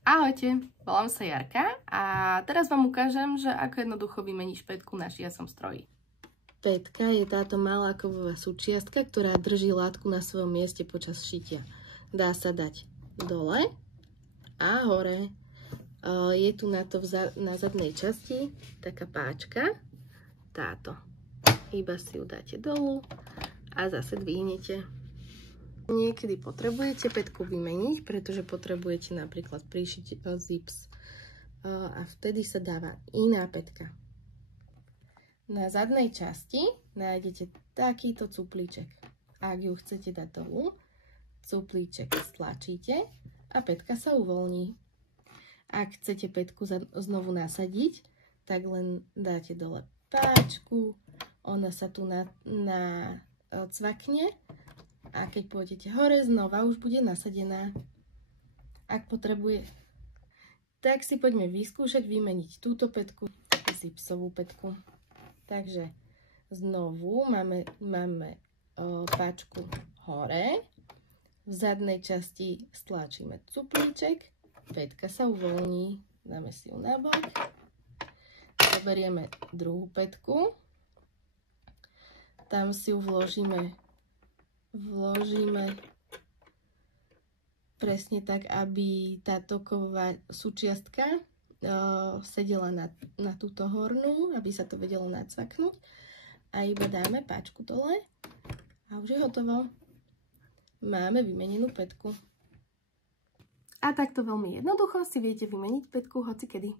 Ahojte, volám sa Jarka a teraz vám ukážem, že ako jednoducho vymeníš pätku na šiacom stroji. Pätka je táto malá kovová súčiastka, ktorá drží látku na svojom mieste počas šitia. Dá sa dať dole a hore. Je tu na to na zadnej časti taká páčka, táto. Iba si ju dáte dolu a zase dvihnete. Niekedy potrebujete pätku vymeniť, pretože potrebujete napríklad prišiť zips a vtedy sa dáva iná pätka. Na zadnej časti nájdete takýto cuplíček. Ak ju chcete dať dolu, cuplíček stlačíte a pätka sa uvoľní. Ak chcete pätku znovu nasadiť, tak len dáte dole páčku, ona sa tu cvakne a keď pôjdete hore, znova už bude nasadená. Ak potrebuje, tak si poďme vyskúšať vymeniť túto pätku, zipsovú pätku. Takže znovu máme páčku hore, v zadnej časti stlačíme cuplíček, pätka sa uvoľní, dáme si ju na bok, zoberieme druhú pätku, tam si ju vložíme presne tak, aby táto kovová súčiastka sedela na túto hornú, aby sa to vedelo nacvaknúť. A iba dáme páčku dole a už je hotovo. Máme vymenenú pätku. A takto veľmi jednoducho si viete vymeniť pätku hocikedy.